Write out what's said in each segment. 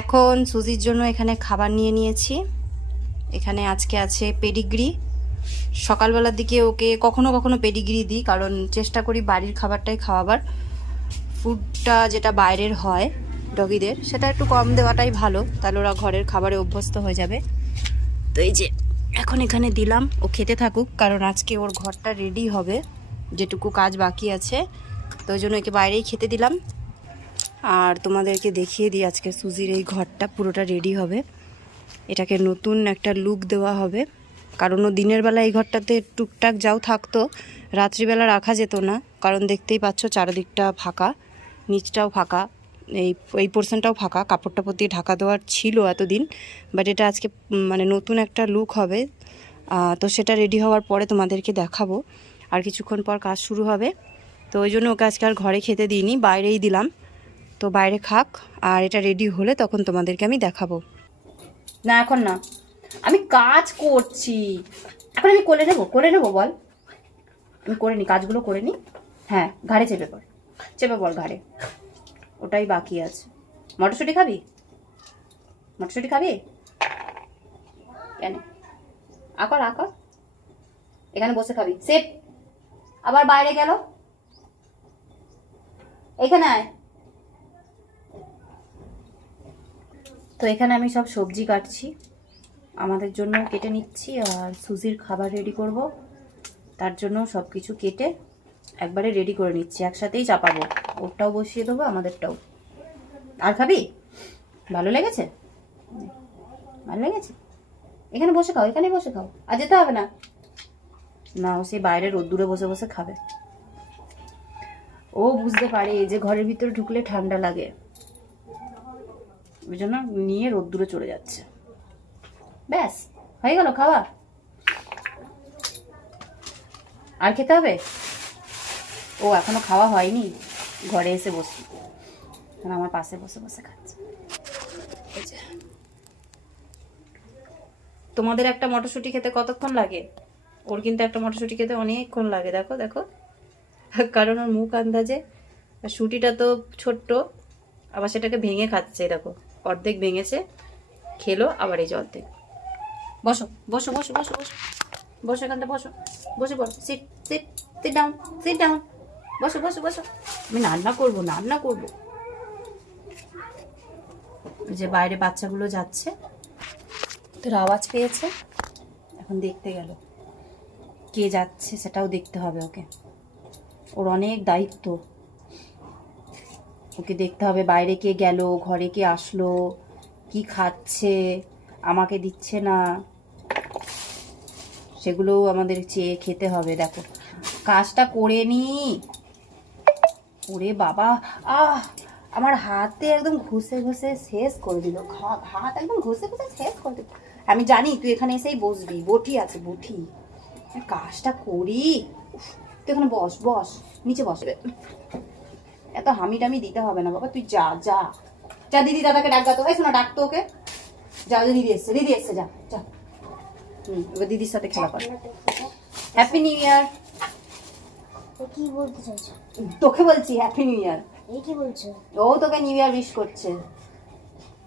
এখন সুজির জন্য এখানে খাবার নিয়ে নিয়েছি। এখানে আজকে আছে পেডিগ্রি। সকালবেলার দিকে ওকে কখনো কখনো পেডিগ্রি দিই, কারণ চেষ্টা করি বাড়ির খাবারটাই খাওয়াবার। ফুডটা যেটা বাইরের হয় ডগিদের, সেটা একটু কম দেওয়াটাই ভালো। তাহলে ওরা ঘরের খাবারে অভ্যস্ত হয়ে যাবে। তো এই যে এখন এখানে দিলাম, ও খেতে থাকুক, কারণ আজকে ওর ঘরটা রেডি হবে। যেটুকু কাজ বাকি আছে, তো ওই জন্য একে বাইরেই খেতে দিলাম। আর তোমাদেরকে দেখিয়ে দিই, আজকে সুজির এই ঘরটা পুরোটা রেডি হবে। এটাকে নতুন একটা লুক দেওয়া হবে। কারণ ও দিনের বেলা এই ঘরটাতে টুকটাক যাও থাকতো, রাত্রিবেলা রাখা যেত না। কারণ দেখতেই পাচ্ছ চারিদিকটা ফাঁকা, নিচটাও ফাঁকা, এই এই পোর্শনটাও ফাঁকা কাপড় টাপড় দিয়ে ঢাকা দেওয়ার ছিল এতদিন। বাট এটা আজকে মানে নতুন একটা লুক হবে। তো সেটা রেডি হওয়ার পরে তোমাদেরকে দেখাবো। আর কিছুক্ষণ পর কাজ শুরু হবে। তো ওই জন্য ওকে আজকে আর ঘরে খেতে দিইনি, বাইরেই দিলাম। তো বাইরে খাক, আর এটা রেডি হলে তখন তোমাদেরকে আমি দেখাবো। না, এখন না। আমি কাজ করছি। এখন আমি করে নেব করে নেব, বল। আমি করে নি, কাজগুলো করে নি। হ্যাঁ ঘাড়ে চেপে পড়। চেপে পড় ঘাড়ে। ওটাই বাকি আছে। মটরশুঁটি খাবি? মটরশুঁটি খাবি? কেন? আকর আকর এখানে বসে খাবি। সেট আবার বাইরে গেল। এখানে আয়। তো এখানে আমি সব সবজি কাটছি। আমাদের জন্য কেটে নিচ্ছি আর সুজির খাবার রেডি করব। তার জন্য সব কিছু কেটে একবারে রেডি করে নিচ্ছি। একসাথেই চাপাবো। ওরটাও বসিয়ে দেবো, আমাদেরটাও। আর খাবি? ভালো লেগেছে? ভালো লেগেছে? এখানে বসে খাও, এখানে বসে খাও। আর যেতে হবে না। না, ও সেই বাইরে রোদ্দুরে বসে বসে খাবে। ও বুঝতে পারে যে ঘরের ভিতরে ঢুকলে ঠান্ডা লাগে। ওই জন্য নিয়ে রোদ্দুরে চলে যাচ্ছে। ব্যাস, হয়ে গেল খাওয়া। আর খেতে হবে? ও, এখনও খাওয়া হয়নি। ঘরে এসে বসি এখন আমার পাশে বসে বসে খাচ্ছে। তোমাদের একটা মটরশুঁটি খেতে কতক্ষণ লাগে? ওর কিন্তু একটা মটরশুঁটি খেতে অনেকক্ষণ লাগে, দেখো দেখো। কারণ ওর মুখ আন্দাজে। শুটিটা তো ছোট্ট, আবার সেটাকে ভেঙে খাচ্ছে, দেখো। অর্ধেক ভেঙেছে, খেলো, আবার এই যে বসো বসো বসো বসো বসো বসো এখানটা বসো, বসে পড়ো sit sit sit down sit down বসো বসো বসো। আমি রান্না করব রান্না করব। যে বাইরে বাচ্চাগুলো যাচ্ছে, তোর আওয়াজ পেয়েছে? এখন দেখতে গেল। কে যাচ্ছে সেটাও দেখতে হবে ওকে। ওর অনেক দায়িত্ব। ওকে দেখতে হবে, বাইরে কে গেল, ঘরে কে আসলো, কি খাচ্ছে, আমাকে দিচ্ছে না। সেগুলোও আমাদের চেয়ে খেতে হবে, দেখো। কাজটা করে নি। ওরে বাবা, আহ! আমার হাতে একদম ঘুষে ঘুষে শেষ করে দিল হাত একদম ঘষে ঘুষে শেষ করে দিল। আমি জানি তুই এখানে এসেই বসবি, বটি আছে, বটি। কাজটা করি। তুই এখানে বস বস, নিচে বস। এত হামি টামি দিতে হবে না বাবা তুই যা যা। যা দিদি দাদাকে ডাক তো। এই শোনা ডাকতো ওকে। যা যা দিদি এসছে দিদি এসছে যা যা। হুম এবার দিদির সাথে খেলা কর। হ্যাপি নিউ ইয়ার কি বলতে চাইছো? তোকে বলছি হ্যাপি নিউ ইয়ার এই কি বলছো? ও তোকে নিউ ইয়ার উইশ করছে।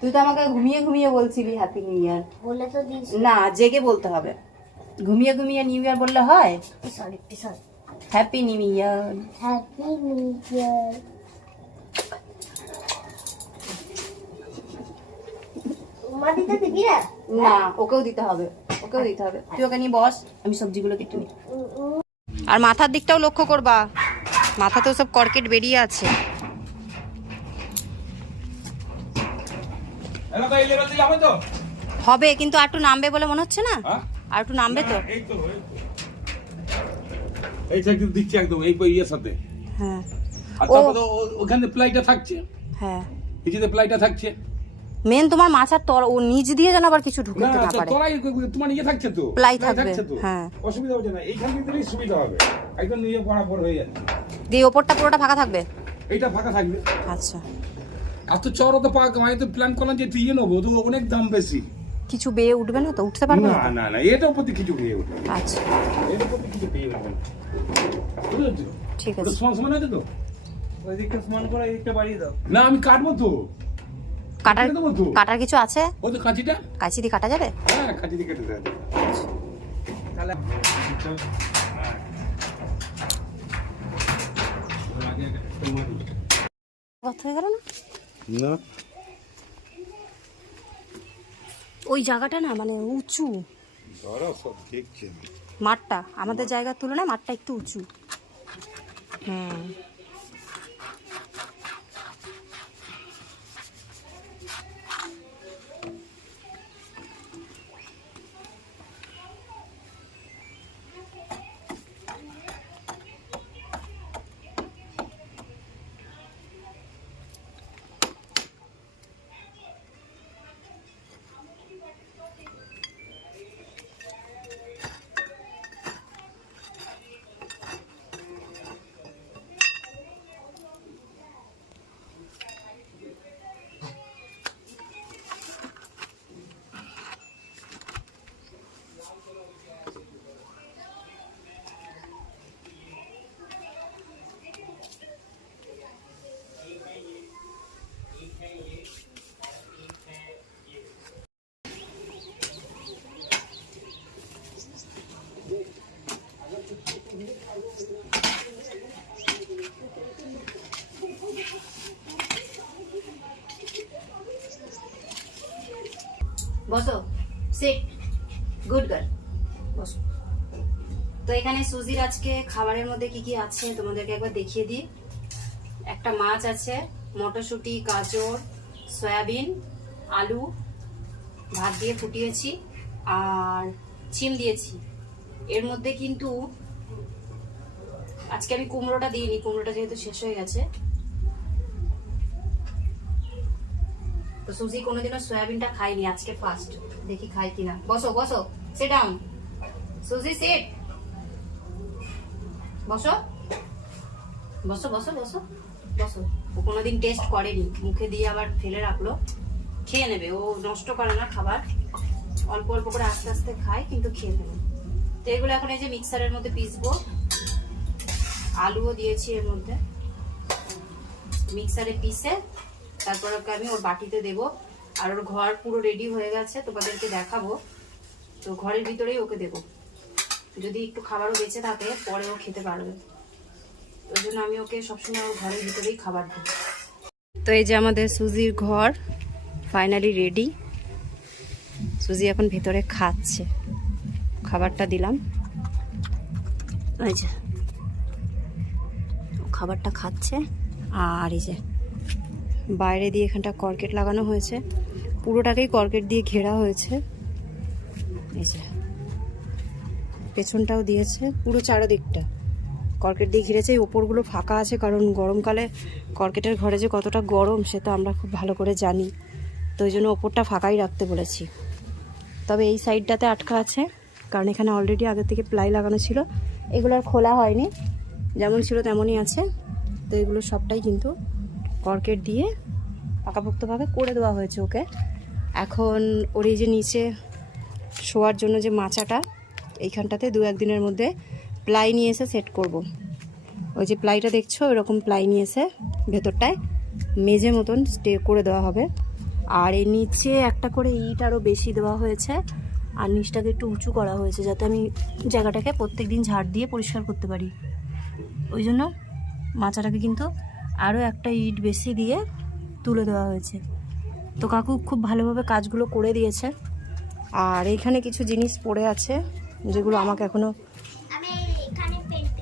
তুই তো আমাকে ঘুমিয়ে ঘুমিয়ে বলছিলি হ্যাপি নিউ ইয়ার বলে তো না জেগে বলতে হবে। ঘুমিয়ে ঘুমিয়ে নিউ ইয়ার বললে হয়? Sorry sorry happy new year happy new year না? না ওকেও দিতে হবে। ওকেও দিতে হবে। তুই ওকে নিয়ে বস আমি সবজিগুলো কেটে নিই। আর মাথার দিকটাও লক্ষ্য করবা। মাথাতেও সব কর্কেট বেরিয়ে আছে। হবে কিন্তু আর একটু নামবে বলে মনে হচ্ছে না? হ্যাঁ? আর একটু নামবে তো। এই দিচ্ছি একদম এই ইয়ের সাথে। হ্যাঁ। আর তারপরে ওখানে প্লাইটা থাকছে। হ্যাঁ। নিচেতে প্লাইটা থাকছে। মেন তোমার মাছার তর ও নিচ দিয়ে যেন আবার কিছু ঢুকতে না তো পারে। তোমার ইয়ে থাকছে তো? প্লাই থাকবে, হ্যাঁ। অসুবিধা হচ্ছে না এইখান দিলেই সুবিধা হবে। একদম নিয়ে বরাবর হয়ে যাচ্ছে। দিয়ে ওপরটা পুরোটা ফাঁকা থাকবে? এইটা ফাঁকা থাকবে। আচ্ছা। চড় তো পাক আমি তো প্ল্যান করলাম যে তুই ইয়ে নেব তো অনেক দাম বেশি। কিছু বেয়ে উঠবে না তো? উঠতে পারবে না না না না এটার প্রতি কিছু বেয়ে উঠবে আচ্ছা। এটার প্রতি কিছু পেয়ে উঠবে না। ঠিক আছে। সমান সমান আছে তো? ওইদিকটা সমান করে এদিকটা বাড়িয়ে দাও। না আমি কাটবো তো। কাটার। কাটার কিছু আছে? ওই তো কাঁচিটা? কাঁচি দিয়ে কাটা যাবে? হ্যাঁ কাঁচি দিয়ে কেটে দেয় তাহলে কথা হয়ে গেল না? না। ওই জায়গাটা না মানে উঁচু। মাঠটা আমাদের জায়গার তুলনায় মাঠটা একটু উঁচু। হ্যাঁ বসো। সিট গুড গার্ল বসো। তো এখানে সুজির আজকে খাবারের মধ্যে কি কি আছে তোমাদেরকে একবার দেখিয়ে দিই। একটা মাছ আছে, মটরশুঁটি, গাজর, সয়াবিন, আলু, ভাত দিয়ে ফুটিয়েছি আর চিম দিয়েছি। এর মধ্যে কিন্তু আজকে আমি কুমড়োটা দিইনি, কুমড়োটা যেহেতু শেষ হয়ে গেছে। তো সুজি কোনোদিনও সয়াবিনটা খাইনি, আজকে ফার্স্ট দেখি খাই কিনা। বসো বসো সিট ডাউন সুজি সিট বসো। বসো বসো বসো বসো। ও কোনোদিন টেস্ট করেনি। মুখে দিয়ে আবার ফেলে রাখল। খেয়ে নেবে। ও নষ্ট করে না খাবার। অল্প অল্প করে আস্তে আস্তে খায়, কিন্তু খেয়ে নেবে। তো এগুলো এখন এই যে মিক্সারের মধ্যে পিসবো। আলুও দিয়েছি এর মধ্যে। মিক্সারে পিসে তারপর ওকে আমি ওর বাটিতে দেবো। আর ওর ঘর পুরো রেডি হয়ে গেছে, তোমাদেরকে দেখাবো। তো ঘরের ভিতরেই ওকে দেব। যদি একটু খাবারও বেঁচে থাকে, পরে ও খেতে পারবে। ওই জন্য আমি ওকে সবসময় ওর ঘরের ভিতরেই খাবার দিই। তো এই যে আমাদের সুজির ঘর ফাইনালি রেডি সুজি এখন ভিতরে খাচ্ছে। খাবারটা দিলাম। খাবারটা খাচ্ছে। আর এই যে বাইরে দিয়ে এখানটা কর্কেট লাগানো হয়েছে। পুরোটাকেই কর্কেট দিয়ে ঘেরা হয়েছে। এই যে, পেছনটাও দিয়েছে পুরো চারদিকটা। কর্কেট দিয়ে ঘিরেছে, এই ওপরগুলো ফাঁকা আছে, কারণ গরমকালে কর্কেটের ঘরে যে কতটা গরম, সে তো আমরা খুব ভালো করে জানি। তো ওই জন্য ওপরটা ফাঁকাই রাখতে বলেছি। তবে এই সাইডটাতে আটকা আছে, কারণ এখানে অলরেডি আগে থেকে প্লাই লাগানো ছিল। এগুলো আর খোলা হয়নি। যেমন ছিল তেমনই আছে। তো এগুলো সবটাই কিন্তু কর্কেট দিয়ে পাকাপোক্তভাবে করে দেওয়া হয়েছে ওকে। এখন ওর এই যে নিচে শোয়ার জন্য যে মাচাটা, এইখানটাতে দু একদিনের মধ্যে প্লাই নিয়ে এসে সেট করব। ওই যে প্লাইটা দেখছ ওইরকম প্লাই নিয়ে এসে ভেতরটায় মেঝে মতন স্টে করে দেওয়া হবে। আর এই নিচে একটা করে ইট আরও বেশি দেওয়া হয়েছে, আর নিচটাকে একটু উঁচু করা হয়েছে, যাতে আমি জায়গাটাকে প্রত্যেক দিন ঝাড় দিয়ে পরিষ্কার করতে পারি। ওই জন্য মাচাটাকে কিন্তু আরও একটা ইট বেশি দিয়ে তুলে দেওয়া হয়েছে। তো কাকু খুব ভালোভাবে কাজগুলো করে দিয়েছে। আর এখানে কিছু জিনিস পড়ে আছে, যেগুলো আমাকে এখনও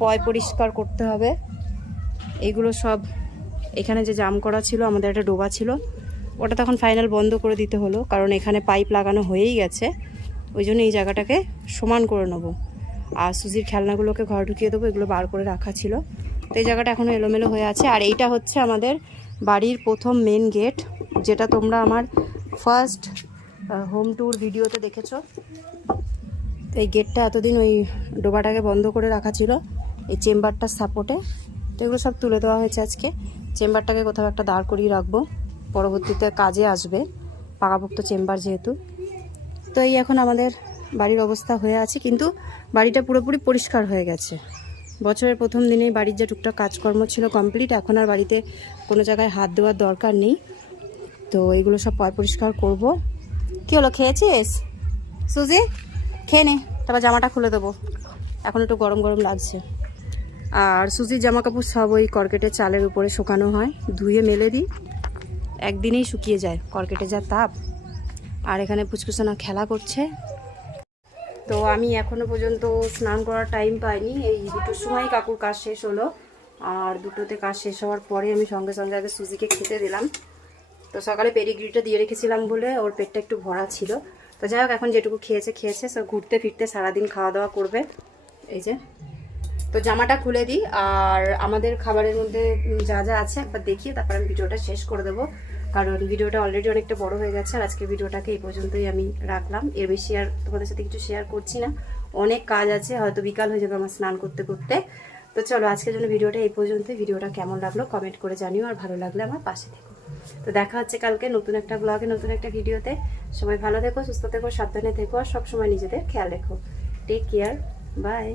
পয় পরিষ্কার করতে হবে। এগুলো সব এখানে যে জাম করা ছিল, আমাদের একটা ডোবা ছিল, ওটা তখন ফাইনাল বন্ধ করে দিতে হলো, কারণ এখানে পাইপ লাগানো হয়েই গেছে। ওই জন্য এই জায়গাটাকে সমান করে নেব। আর সুজির খেলনাগুলোকে ঘর ঢুকিয়ে দেবো, এগুলো বার করে রাখা ছিল। তো এই জায়গাটা এখনও এলোমেলো হয়ে আছে। আর এইটা হচ্ছে আমাদের বাড়ির প্রথম মেন গেট যেটা তোমরা আমার ফার্স্ট হোম ট্যুর ভিডিওতে দেখেছ। তো এই গেটটা এতদিন ওই ডোবাটাকে বন্ধ করে রাখা ছিল, এই চেম্বারটার সাপোর্টে তো এগুলো সব তুলে দেওয়া হয়েছে আজকে। চেম্বারটাকে কোথাও একটা দাঁড় করিয়ে রাখব। পরবর্তীতে কাজে আসবে, পাকাপোক্ত চেম্বার যেহেতু। তো এই এখন আমাদের বাড়ির অবস্থা হয়ে আছে, কিন্তু বাড়িটা পুরোপুরি পরিষ্কার হয়ে গেছে। বছরের প্রথম দিনেই বাড়ির যে টুকটাক কাজকর্ম ছিল কমপ্লিট, এখন আর বাড়িতে কোনো জায়গায় হাত দেওয়ার দরকার নেই। তো এইগুলো সব পয় পরিষ্কার করব। কী হলো, খেয়েছিস? সুজি, খেয়ে নে, তারপর জামাটা খুলে দেবো। এখন একটু গরম গরম লাগছে। আর সুজির জামা কাপড় সব ওই কর্কেটের চালের উপরে শুকানো হয়। ধুয়ে মেলে দিই। একদিনেই শুকিয়ে যায় কর্কেটে যা তাপ। আর এখানে পুচকুচানা খেলা করছে। তো আমি এখনও পর্যন্ত স্নান করার টাইম পাইনি। এই দুটোর সময় কাকুর কাজ শেষ হলো। আর দুটোতে কাজ শেষ হওয়ার পরে আমি সঙ্গে সঙ্গে আগে সুজিকে খেতে দিলাম। তো সকালে পেডিগ্রিটা দিয়ে রেখেছিলাম বলে ওর পেটটা একটু ভরা ছিল। তো যাই হোক, এখন যেটুকু খেয়েছে খেয়েছে। সব ঘুরতে ফিরতে সারাদিন খাওয়া দাওয়া করবে। এই যে। তো জামাটা খুলে দিই। আর আমাদের খাবারের মধ্যে যা যা আছে একবার দেখিয়ে তারপর আমি ভিডিওটা শেষ করে দেবো। কারণ ভিডিওটা অলরেডি অনেকটা বড় হয়ে গেছে, আর আজকে ভিডিওটাকে এই পর্যন্তই আমি রাখলাম। এর বেশি আর তোমাদের সাথে কিছু শেয়ার করছি না। অনেক কাজ আছে, হয়তো বিকাল হয়ে যাবে আমার স্নান করতে করতে। তো চলো, আজকের জন্য ভিডিওটা এই পর্যন্তই। ভিডিওটা কেমন লাগল কমেন্ট করে জানিও, আর ভালো লাগলে আমার পাশে থেকো। তো দেখা হচ্ছে কালকে নতুন একটা ব্লগে নতুন একটা ভিডিওতে। সবাই ভালো থেকো, সুস্থ থেকো, সাবধানে থেকো, আর সবসময় নিজেদের খেয়াল রেখো। Take care bye